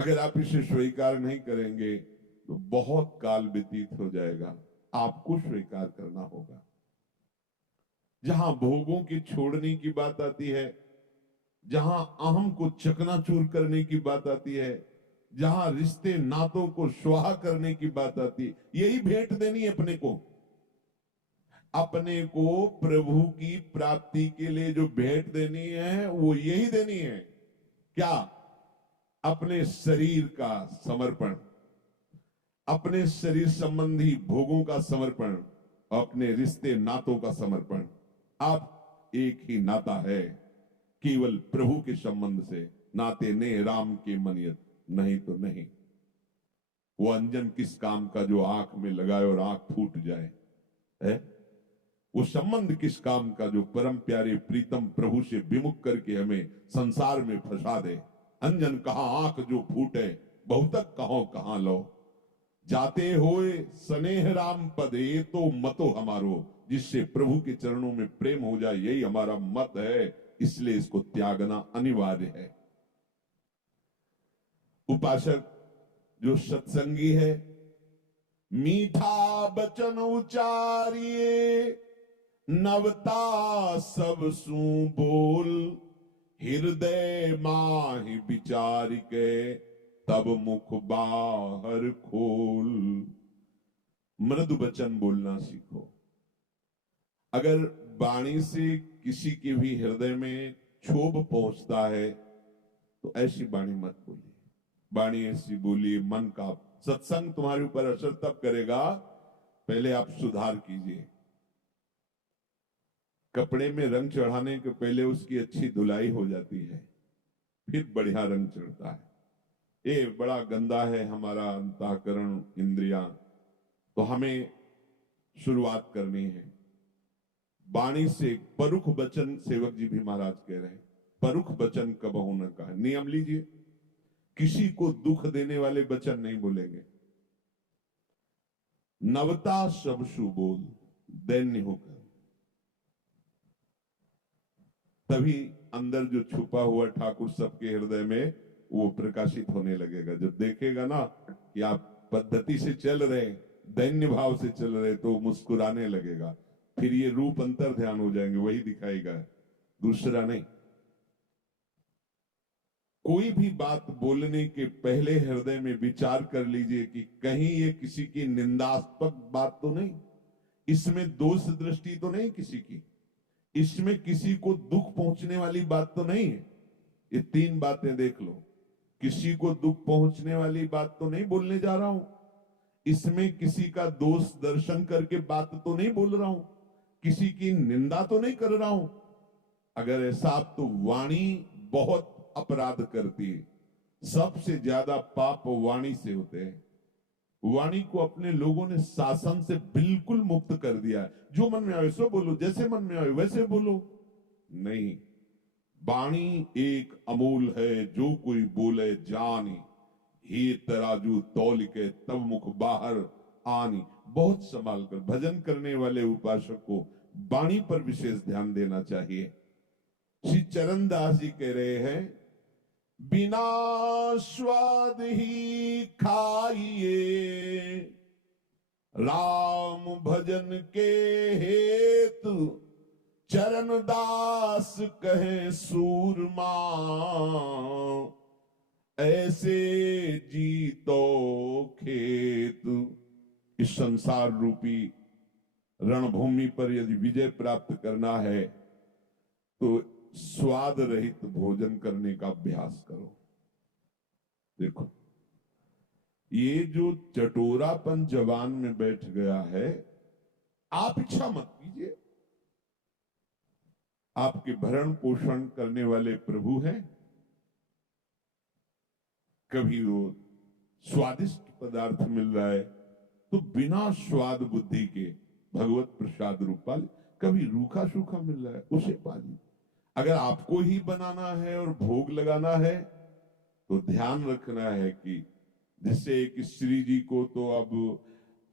अगर आप इसे स्वीकार नहीं करेंगे तो बहुत काल व्यतीत हो जाएगा, आपको स्वीकार करना होगा। जहां भोगों की छोड़ने की बात आती है, जहां अहम को चकनाचूर करने की बात आती है, जहां रिश्ते नातों को स्वाहा करने की बात आती है, यही भेंट देनी है अपने को। अपने को प्रभु की प्राप्ति के लिए जो भेंट देनी है वो यही देनी है। क्या? अपने शरीर का समर्पण, अपने शरीर संबंधी भोगों का समर्पण, अपने रिश्ते नातों का समर्पण। अब एक ही नाता है, केवल प्रभु के संबंध से नाते ने राम के मनियत, नहीं तो नहीं। वो अंजन किस काम का जो आंख में लगाए और आंख फूट जाए है? वो संबंध किस काम का जो परम प्यारे प्रीतम प्रभु से विमुख करके हमें संसार में फंसा दे। अंजन कहां आंख जो फूटे, बहुतक कहो कहां लो। जाते होए स्नेह राम पदे तो मतो हमारो, जिससे प्रभु के चरणों में प्रेम हो जाए, यही हमारा मत है। इसलिए इसको त्यागना अनिवार्य है। उपासक जो सत्संगी है, मीठा बचन उचारिए, नवता सब सू बोल, हृदय माहि विचार के, तब मुख बाहर खोल। मृदु वचन बोलना सीखो। अगर वाणी से किसी के भी हृदय में क्षोभ पहुंचता है तो ऐसी वाणी मत बोलिए। वाणी ऐसी बोलिए, मन का सत्संग तुम्हारे ऊपर असर तब करेगा, पहले आप सुधार कीजिए। कपड़े में रंग चढ़ाने के पहले उसकी अच्छी धुलाई हो जाती है, फिर बढ़िया रंग चढ़ता है। ये बड़ा गंदा है हमारा अंतःकरण, इंद्रियां। तो हमें शुरुआत करनी है वाणी से। परुख वचन, सेवक जी भी महाराज कह रहे हैं, परुख वचन कबहू न कहा। नियम लीजिए, किसी को दुख देने वाले वचन नहीं बोलेंगे। नवता सब सु बोल, दैन्य होकर, तभी अंदर जो छुपा हुआ ठाकुर सबके हृदय में वो प्रकाशित होने लगेगा। जब देखेगा ना कि आप पद्धति से चल रहे, दैन्य भाव से चल रहे, तो मुस्कुराने लगेगा। फिर ये रूप अंतर ध्यान हो जाएंगे, वही दिखाएगा, दूसरा नहीं। कोई भी बात बोलने के पहले हृदय में विचार कर लीजिए कि कहीं ये किसी की निंदास्पद बात तो नहीं, इसमें दोष दृष्टि तो नहीं किसी की, इसमें किसी को दुख पहुंचने वाली बात तो नहीं है। ये तीन बातें देख लो। किसी को दुख पहुंचने वाली बात तो नहीं बोलने जा रहा हूं, इसमें किसी का दोष दर्शन करके बात तो नहीं बोल रहा हूं, किसी की निंदा तो नहीं कर रहा हूं। अगर ऐसा, तो वाणी बहुत अपराध करती है। सबसे ज्यादा पाप वाणी से होते हैं। वाणी को अपने लोगों ने शासन से बिल्कुल मुक्त कर दिया है। जो मन में आए सो बोलो, जैसे मन में आए वैसे बोलो। नहीं, वाणी एक अमूल है, जो कोई बोले जानी, हे तराजू तौल के तब मुख बाहर आनी। बहुत संभाल कर भजन करने वाले उपासक को वाणी पर विशेष ध्यान देना चाहिए। श्री चरणदास जी कह रहे हैं, बिना स्वाद ही खाइए, राम भजन के हेतु, चरण दास कहे सूरमा, ऐसे जीतो खेत। इस संसार रूपी रणभूमि पर यदि विजय प्राप्त करना है तो स्वाद रहित भोजन करने का अभ्यास करो। देखो, ये जो चटोरापन जवान में बैठ गया है, आप इच्छा मत कीजिए। आपके भरण पोषण करने वाले प्रभु हैं। कभी वो स्वादिष्ट पदार्थ मिल रहा है तो बिना स्वाद बुद्धि के भगवत प्रसाद रूप पाल। कभी रूखा सूखा मिल रहा है, उसे पालिए। अगर आपको ही बनाना है और भोग लगाना है तो ध्यान रखना है कि जिससे एक श्री जी को तो अब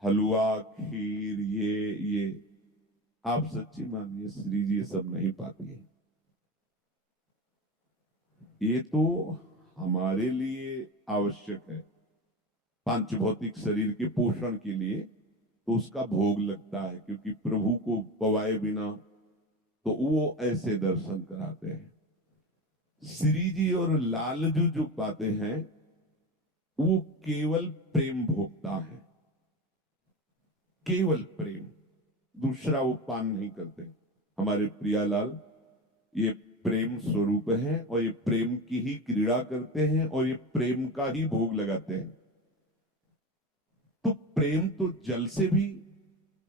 हलवा, खीर, ये आप सच्ची मानिए श्री जी ये सब नहीं पाती है। ये तो हमारे लिए आवश्यक है, पांच भौतिक शरीर के पोषण के लिए, तो उसका भोग लगता है, क्योंकि प्रभु को पवाए बिना तो वो ऐसे दर्शन कराते हैं। श्री जी और लालजू जो पाते हैं वो केवल प्रेम भोगता है, केवल प्रेम, दूसरा वो पान नहीं करते। हमारे प्रियालाल ये प्रेम स्वरूप है और ये प्रेम की ही क्रीड़ा करते हैं और ये प्रेम का ही भोग लगाते हैं। तो प्रेम तो जल से भी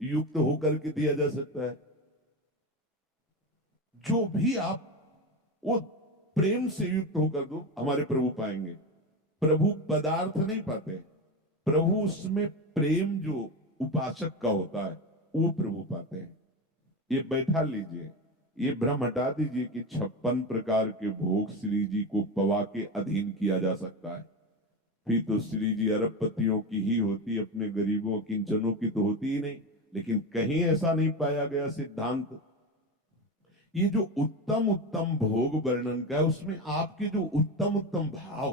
युक्त होकर के दिया जा सकता है। जो भी आप वो प्रेम से युक्त होकर दो, हमारे प्रभु पाएंगे। प्रभु पदार्थ नहीं पाते, प्रभु उसमें प्रेम जो उपासक का होता है वो प्रभु पाते हैं। ये बैठा लीजिए, ये भ्रम हटा दीजिए कि 56 प्रकार के भोग श्री जी को पवा के अधीन किया जा सकता है। फिर तो श्री जी अरबपतियों की ही होती, अपने गरीबों किंचनों की तो होती ही नहीं। लेकिन कहीं ऐसा नहीं पाया गया सिद्धांत। ये जो उत्तम उत्तम भोग वर्णन का है उसमें आपके जो उत्तम उत्तम भाव,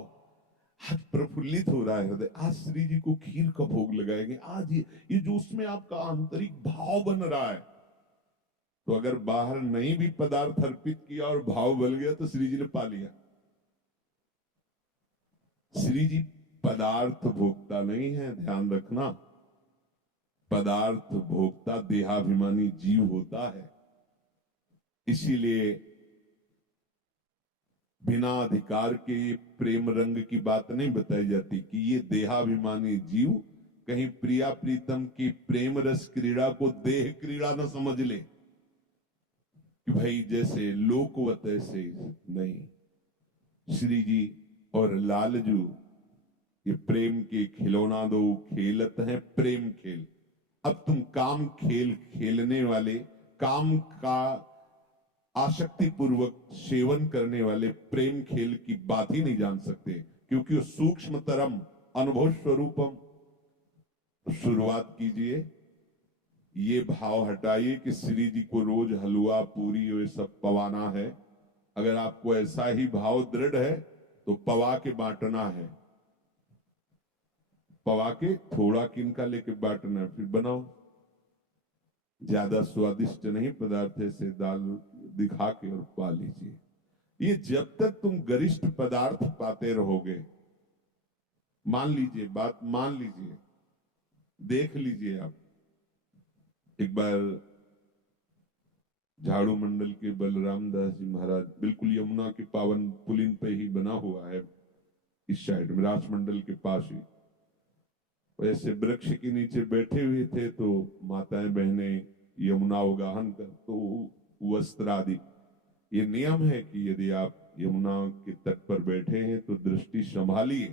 आज प्रफुल्लित हो रहा है हृदय, आज श्री जी को खीर का भोग लगाएंगे, आज ये जो उसमें आपका आंतरिक भाव बन रहा है, तो अगर बाहर नहीं भी पदार्थ अर्पित किया और भाव बन गया तो श्री जी ने पा लिया। श्री जी पदार्थ भोक्ता नहीं है, ध्यान रखना। पदार्थ भोक्ता देहाभिमानी जीव होता है। इसीलिए बिना अधिकार के प्रेम रंग की बात नहीं बताई जाती कि ये देहाभिमानी जीव कहीं प्रिया प्रीतम की प्रेम रस क्रीड़ा को देह क्रीड़ा न समझ ले कि भाई जैसे लोकवत ऐसे नहीं। श्री जी और लालजू ये प्रेम के खिलौना दो खेलत हैं प्रेम खेल। अब तुम काम खेल खेलने वाले, काम का आसक्ति पूर्वक सेवन करने वाले प्रेम खेल की बात ही नहीं जान सकते, क्योंकि वो सूक्ष्मतरम अनुभव स्वरूपम। शुरुआत कीजिए, ये भाव हटाइए कि श्री जी को रोज हलवा पूरी ये सब पवाना है। अगर आपको ऐसा ही भाव दृढ़ है तो पवा के बांटना है, पवा के थोड़ा किनका लेके बांटना है, फिर बनाओ। ज्यादा स्वादिष्ट नहीं पदार्थ से दाल दिखा के और पा लीजिए। ये जब तक तुम गरिष्ठ पदार्थ पाते रहोगे, मान लीजिए, बात मान लीजिए, देख लीजिए आप। एक बार झाड़ू मंडल के बलराम दास जी महाराज बिल्कुल यमुना के पावन पुलिन पे ही बना हुआ है, इस साइड में राज मंडल के पास ही, वैसे वृक्ष के नीचे बैठे हुए थे। तो माताएं बहनें यमुना उगाहन कर, तो वस्त्र आदि, ये नियम है कि यदि आप यमुना के तट पर बैठे हैं तो दृष्टि संभालिए,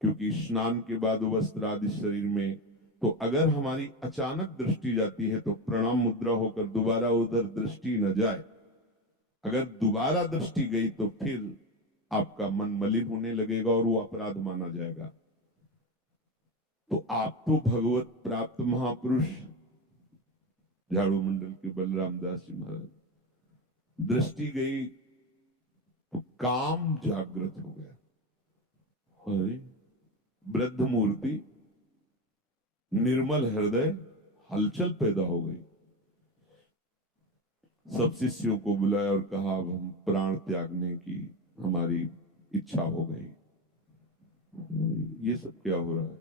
क्योंकि स्नान के बाद वस्त्र आदि शरीर में, तो अगर हमारी अचानक दृष्टि जाती है तो प्रणाम मुद्रा होकर दोबारा उधर दृष्टि न जाए। अगर दोबारा दृष्टि गई तो फिर आपका मन मलिन होने लगेगा और वो अपराध माना जाएगा। तो आप तो भगवत प्राप्त महापुरुष झाड़ू मंडल के बलराम दास जी महाराज, दृष्टि गई तो काम जागृत हो गया, अरे वृद्ध मूर्ति, निर्मल हृदय, हलचल पैदा हो गई। सब शिष्यों को बुलाया और कहा अब हम प्राण त्यागने की हमारी इच्छा हो गई। ये सब क्या हो रहा है?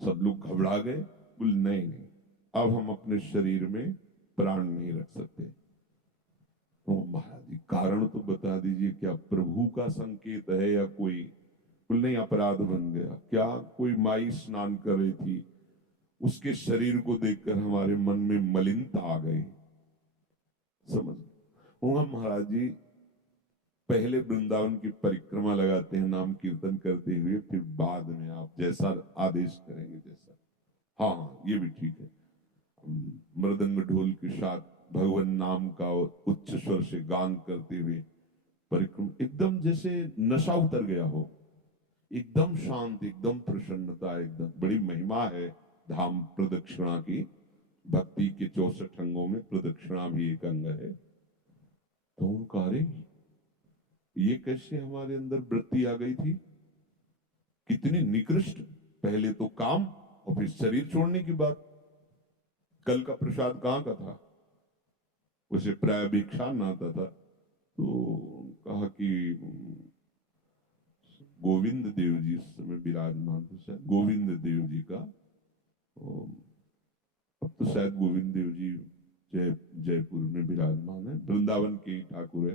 सब लोग घबरा गए, बोले नहीं नहीं, अब हम अपने शरीर में प्राण नहीं रख सकते। तो महाराज जी कारण तो बता दीजिए, क्या प्रभु का संकेत है या कोई? बोले नहीं, अपराध बन गया। क्या? कोई माई स्नान कर रही थी, उसके शरीर को देखकर हमारे मन में मलिनता आ गई। समझ महाराज जी पहले वृंदावन की परिक्रमा लगाते हैं नाम कीर्तन करते हुए, फिर बाद में आप जैसा आदेश करेंगे जैसा। हाँ ये भी ठीक है, मृदंग ढोल के साथ भगवान नाम का उच्च स्वर से गान करते हुए परिक्रमा, एकदम जैसे नशा उतर गया हो, एकदम शांत, एकदम प्रसन्नता, एकदम बड़ी महिमा है धाम प्रदक्षिणा की। भक्ति के 64 अंगों में प्रदक्षिणा भी एक अंग है। तो ओंकारे ये कैसे हमारे अंदर वृत्ति आ गई थी? कितनी निकृष्ट! पहले तो काम और फिर शरीर छोड़ने की बात। कल का प्रसाद कहाँ का था? उसे प्राय भिक्षान आता था। तो कहा कि गोविंद देव जी इस समय विराजमान थे, शायद गोविंद देव जी का। अब तो शायद गोविंद देव जी जयपुर में विराजमान है, वृंदावन के ठाकुर है।